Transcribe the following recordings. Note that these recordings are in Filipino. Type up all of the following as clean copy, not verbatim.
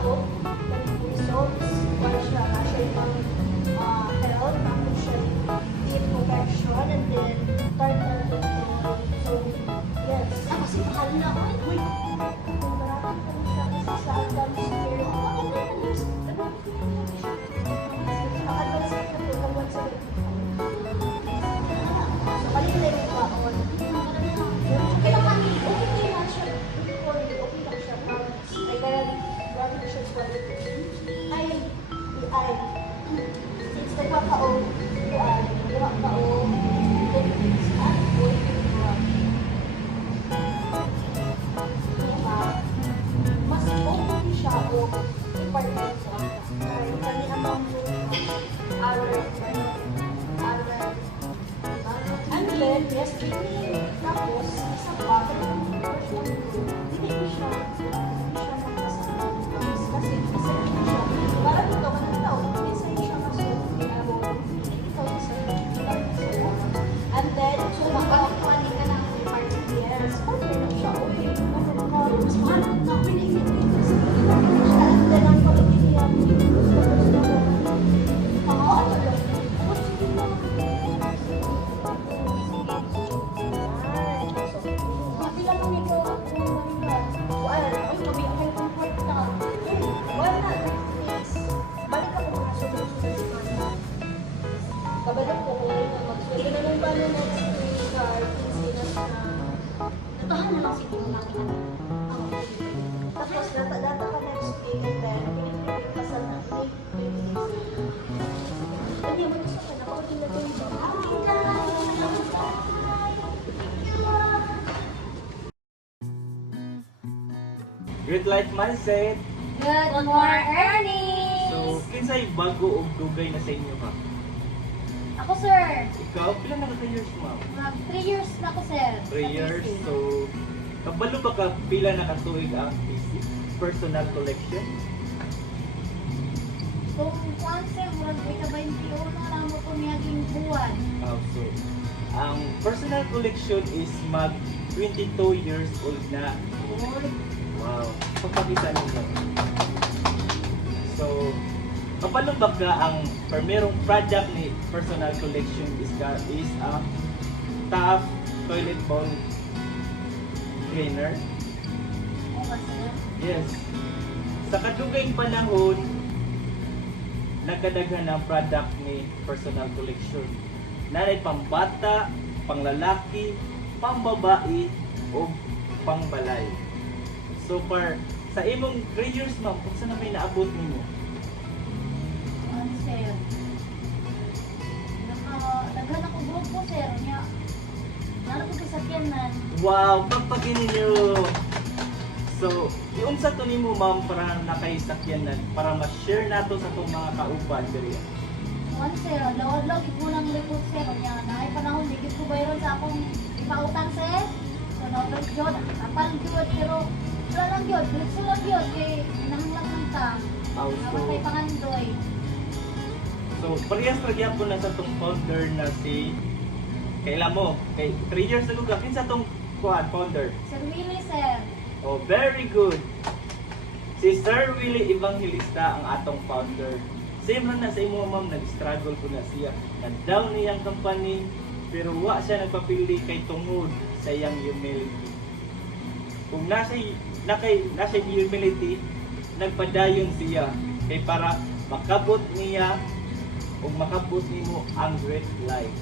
ako, results, wala siya, yung health, tapos siya deep connection, and then third control. So, yes. Kasi mahal na ako. Uy, Kung marami pa rin siya kasi sa advanced care, ang advanced care na po, hanggang sa so, kanina yung baon. pero kami, okay na siya. Okay lang siya. Ay, kaya grabe siya sa ay, since nagkakaon, nagkakaon, mas okay siya o ipartner sa ay kami among our and then yes training tapos isa pa hindi ko siya makasama kasi isa siya para dito kanang tao isa siya masuot and then so Makapagpali ka ng party. yes partner na siya okay Mas mahal na ako rin. and then ang pagpilihan ano lang Kabalik ko kung mag-swing na nung ba na next week or 15 na Natahan na lang siguro namin. tapos data ka next week and then pasal na hindi mo gusto ka na ako tinatawag ko Great life mindset. Good morning, Ernie! So, kinsay bago og dugay na sa inyo ha? Ako, sir. Ikaw, pila na ka years ma'am? Mag 3 years na ako, sir. 3 years. So, kabalo ba ka pila na katuig ang personal collection? Kung kuwan, sir, murag may ka 21 na mo ko niyaging buwan. So, ang personal collection is mag 22 years old na. Wow. Pagpakita ninyo. So, kapalo ba ka ang primerong project ni personal collection is a top toilet bowl cleaner? Oo, sir. Yes. Sa kadugayng panahon, nagkadaghan ng product ni personal collection. Nanay pambata, panglalaki, pambabae, o pangbalay. So far, sa imong 3 years ma'am, kung saan na may naabot nimo? Kuwan, sir. Naghan ako grupo, sir. Niya, nalang ko sa sakyanan. Wow, pagpagin ninyo! So, yung sa to nimo ma'am para nakaisakyanan, para ma-share nato sa itong mga kauban diri. Kuwan, sir. Lawad-lawad, ikulang report, sir. Niya, naay panahon, digit ko bayron sa akong ipautang, sir. So, nawag yun. Kapal yun, pero wala lang yun. Diretso lang yun. Kaya nahanglang ng tang. Namatay pangandoy. So, parehas ra po na sa itong founder na si kailan mo, kay 3 years ago ka, kinsa itong founder? Sir Willie, sir. Oh, very good. Si Sir Willie Evangelista ang atong founder. Same lang na sa imo ma'am, nag-struggle po na siya. Nag-down niyang company, pero wa siya nagpapili kay tungod sa iyang humility. Kung nasa humility, nagpadayon siya kay para makabot niya o makabot nimo ang great life.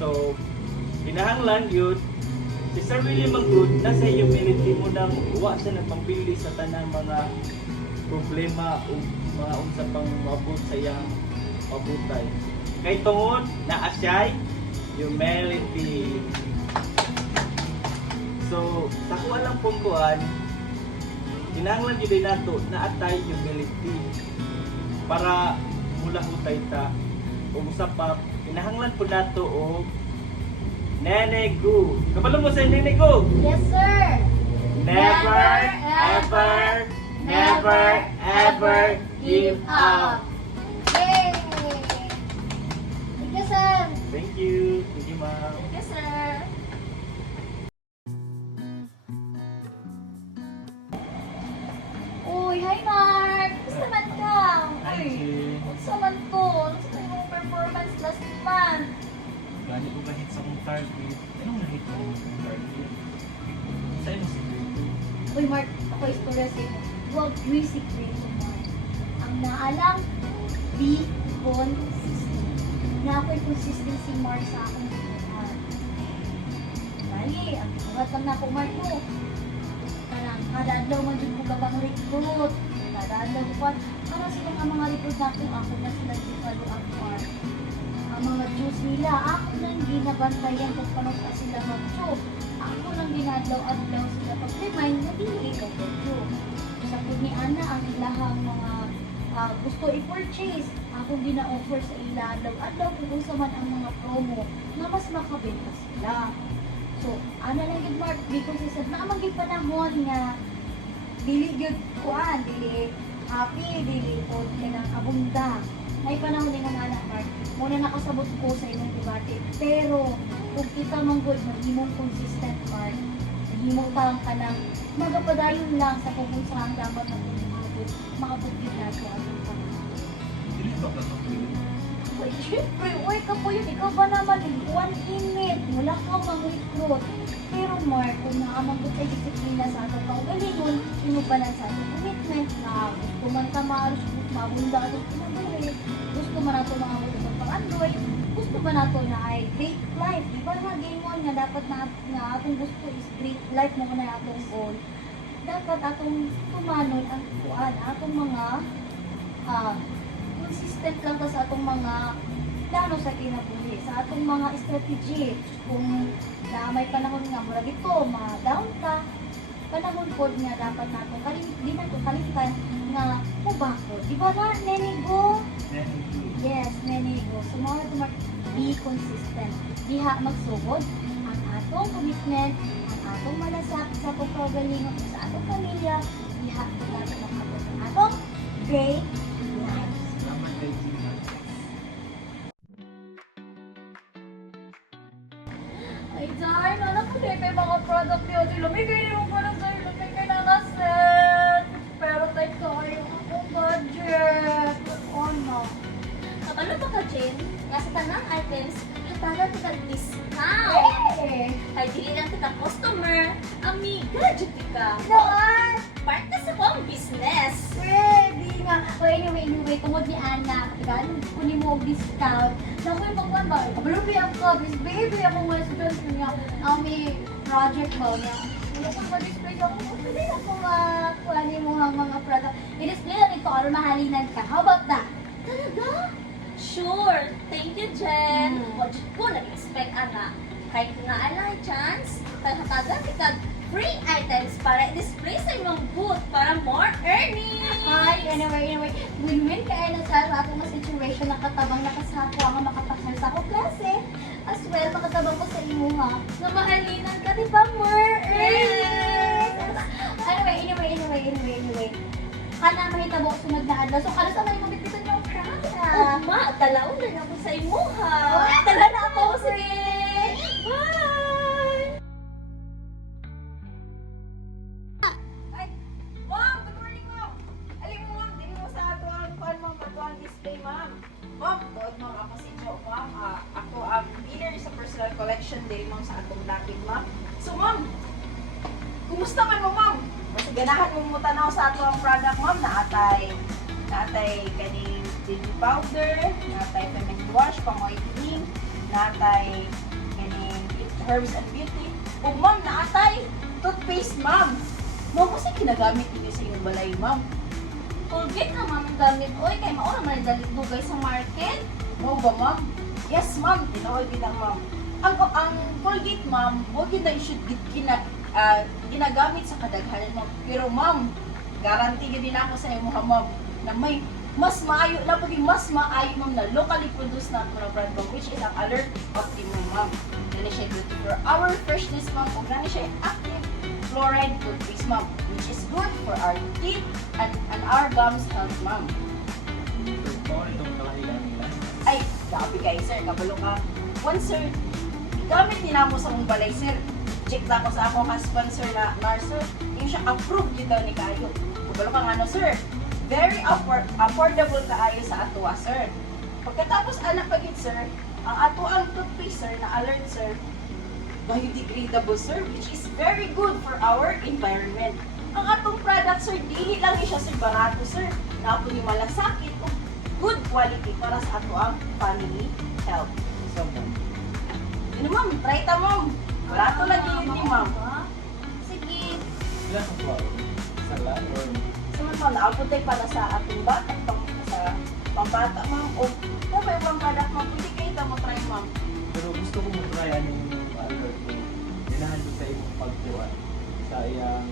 So, kinahanglan yun, si Sir William Magud, nasa humility mo nang uwa siya nagpambili sa tanang mga problema o mga unsa pang mabot sa iyang pabutay. Kay tungod na asyay humility. So, sa kuha lang pong kuhan, kinahanglan yun din nato na atay humility para mula hutay ta o usap pa, kinahanglan po nato o Nenego. Kapalo mo sa Nenego? Yes, sir. Never, ever give up. Yay! Thank you, sir. Thank you. Thank you, ma'am. Thank you, sir. Uy, Gani ko kahit sa kong target. Anong nahit ko yung target? Sa imo secret. Uy, Mark, ako istorya sa inyo. Huwag music creation, Mark. Ang naalang, be consistent. Na ako'y consistency, Mark, sa akong buhay. Dali, ang buhat lang na ako, Mark, mo. Karang, kada adlaw man dyan ko kabang recruit. Kada adlaw ko pa. Para sila nga mga recruit natin, ako na sila follow up, Mark. Ang mga Diyos nila, ako nang ginabantayan kung paano pa sila mag-job. Ako lang ginadlaw-adlaw sila pag-remind na dili ka video. Sa pud ni Ana ang ilahang mga gusto i-purchase, akong gina-offer sa ila adlaw-adlaw kung sa man ang mga promo na mas makabenta sila. So, ana lang gid Mark, because isa na amang panahon nga dili gyud kuan, dili happy, dili pod kanang abunda. May panahon din nga anak Mark, muna nakasabot ko sa imong debate, pero kung kita mong good, maghimong consistent Mark, maghimong parang ka ng magapadayon lang sa pupunsahan dapat na kung makapagpit na ito at yung panahon. Dili ba ka kapili? Uy, syempre, uy ka po yun, ikaw ba naman, 1 minute, wala ka mag-recruit. Pero Mark, kung naamanggod ay disiplina sa ato kaugalingon, inubalan sa ato commitment na gusto man ka maaros, mabunda ato pinabuhi, gusto man ato mga gusto pang Android, gusto ba nato na ay great life? Di ba nga game on nga dapat na atong gusto is great life mo na atong goal. Dapat atong tumanon ang kuan, atong mga consistent lang ta sa atong mga plano sa kinabuhi, sa atong mga strategy. Kung na may panahon nga mura dito, ma-down ka, panahon po nga dapat nato di nato kalimutan nga mubako. Di ba nga, Nenigo? Yes, Nenigo. So, mga be consistent. Diha magsugod ang atong commitment, ang atong malasap sa pagkagalingon sa atong pamilya, diha natin makabot ang atong great life. Salamat kay Gina. Ay, Darn, alam ko din may mga product niyo. Lumigay niyo pa na sa'yo, lumigay na nasin. Pero tayo kayo akong budget. Ano? Ano ba ka, Jen? Nga sa tanang items, hatagan kita discount. Eh, Kay dili lang kita customer, amiga, dyan ka. Noon! Part ka sa kong business. Pwede nga. O anyway, tungod ni Ana, katigaan, kunin mo ang discount. Naku yung pagkuhan ba? Kabalubi ang kabis, baby, akong restaurant niya. May project ba niya? Wala kang ma-display ako. Pwede ako kuhanin mo ang mga product. I-display natin ito, or mahalinan ka. How about that? Talaga? Sure. Thank you, Jen. Mm. What ko nag-expect, ana? Kahit nga alay chance, hatagan kita free items para i-display sa imong booth para more earnings. Hi, anyway, win-win kaya na sa atong mga situation na katabang nakasako ang makapasal sa akong klase. As well, makatabang ko sa imo ha. Na mahalinan ka, di ba, more earnings? Anyway. Kana mahitabo sunod na adlaw. So, kana sa may mabibitan yung product. Ma, talaon na ako sa imo ha. Tala na ako, sige! Bye! Ay, Ma'am, good morning, Ma'am. Alam mo, Ma'am, dili mo sa ato ang kuan, Ma'am, ato ang display, Ma'am. Ma'am, tuod, Ma'am, ako si Jo, Ma'am. Ako ang winner sa personal collection day, Ma'am, sa atong lakit, Ma'am. So, Ma'am, kumusta man mo, Ma'am? Kasi ganahan mo tanaw sa ato ang product, Ma'am, naatay kaning baby powder, naatay feminine wash, pang-whitening, naatay kaning herbs and beauty. O, Ma'am, naatay toothpaste, Ma'am. Ma'am, kasi ginagamit niyo sa inyong balay, Ma'am. Colgate na ma'am ang gamit. Oy, kay maura man dugay sa market. Mo ba, Ma'am? Yes, Ma'am. Tinood kita, Ma'am. Ang Colgate, Ma'am, huwag yun na should ginagamit sa kadaghanan, Ma'am. Pero, Ma'am, guarantee yun din ako sa imo, Ma'am, na may mas maayo, mas maayo, Ma'am, na locally produced na ito na brand, Ma'am, which is ang Alert Optimum, Ma'am. Gani siya good for our freshness, Ma'am. O gani siya active fluoride toothpaste, Ma'am, which is good for our teeth and our gums health, Ma'am. Pero itong kalahilan nila. Ay, grabe kayo, sir. Kabalo ka. Once, sir, gamit nila mo sa mong balay, sir. Check na ako sa akong husband, sir, na sir, yung siya approved yun daw ni kayo. Kabalo ka nga, sir. Very affordable kaayo sa atuwa, sir. Pagkatapos anak pagit, sir, ang ato ang toothpaste sir na alert sir biodegradable sir, which is very good for our environment. Ang atong product sir, dili lang siya sir barato sir, na ako ni malasakit o good quality para sa ato ang family health. So, ma'am. Yun ma'am, try ta ma'am. Barato lang yun ni ma'am. Sige. Ilan ang flower? Isa lang or So ma'am, naabotay para sa atong bata, sa pambata ma'am, o kung may ibang product ma'am, pwede kayo ta mo try ma'am. pero gusto ko mo-try ano yung alert ko. Dinahandle sa imong pagkuhan sa iyang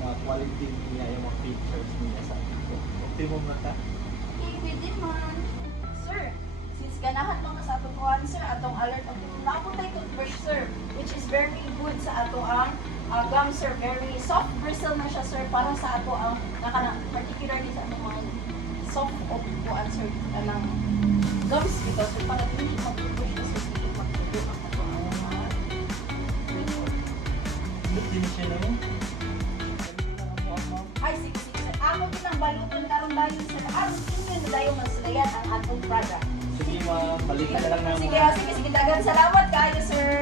mga quality niya, yung mga features niya sa ito. Optimum na ka? Okay, pwede man. Sir, since ganahan mo sa atong kuhan sir, atong alert ang naabotay toothbrush sir, which is very good sa ato ang gum sir, very soft bristle na siya sir, para sa ato ang particularly sa atong mga soft of kuhan sir, ng gums ito sir, para hindi mag-toothbrush na sir, hindi mag-toothbrush ang ato ang Look din siya na yun. ay sige sige sir, ako din ang baluton karon dayon sir, aron inyo na dayon masulayan ang atong product. Sige ma'am, balikan na lang namin. Sige, sige, sige, dagan salamat kayo sir.